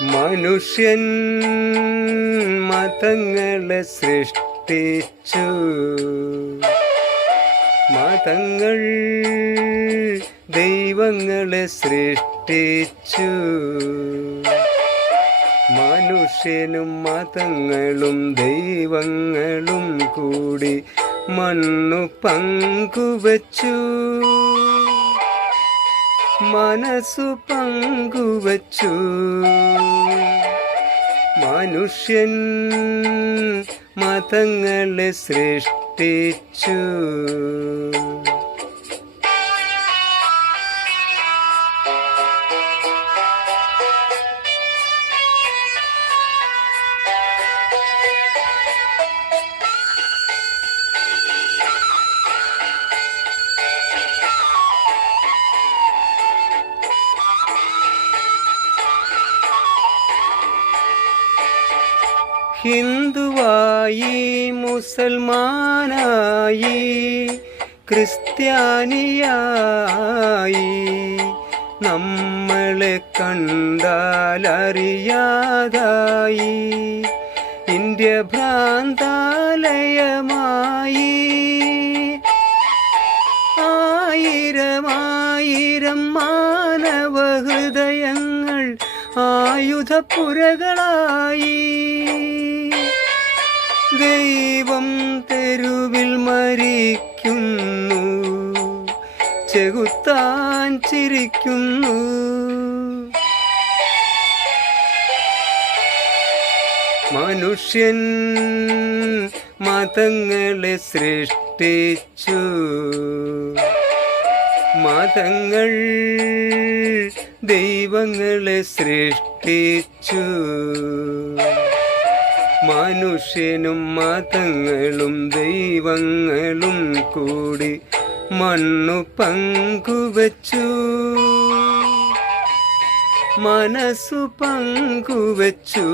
മനുഷ്യൻ മതങ്ങളെ സൃഷ്ടിച്ചു. മതങ്ങൾ ദൈവങ്ങളെ സൃഷ്ടിച്ചു. മനുഷ്യനും മതങ്ങളും ദൈവങ്ങളും കൂടി മണ്ണു പങ്കുവച്ചു. മനസ്സു പങ്കുവച്ചു. മനുഷ്യൻ മതങ്ങളെ സൃഷ്ടിച്ചു. ഹിന്ദുവായി, മുസൽമാനായി, ക്രിസ്ത്യാനിയായി, നമ്മളെ കണ്ടാലറിയാതായി. ഇന്ത്യ ഭ്രാന്താലയമായി. ആയിരമായിരം മാനവ ഹൃദയങ്ങൾ ആയുധപ്പുരകളായി. ദൈവം തെരുവിൽ മരിക്കുന്നു, ചെകുത്താൻ ചിരിക്കുന്നു. മനുഷ്യൻ മതങ്ങളെ സൃഷ്ടിച്ചു. മതങ്ങൾ ദൈവങ്ങളെ സൃഷ്ടിച്ചു. മനുഷ്യനും മതങ്ങളും ദൈവങ്ങളും കൂടി മണ്ണു പങ്കുവച്ചു. മനസ്സു പങ്കുവച്ചു.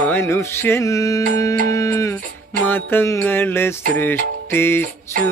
മനുഷ്യൻ മതങ്ങളെ സൃഷ്ടിച്ചു.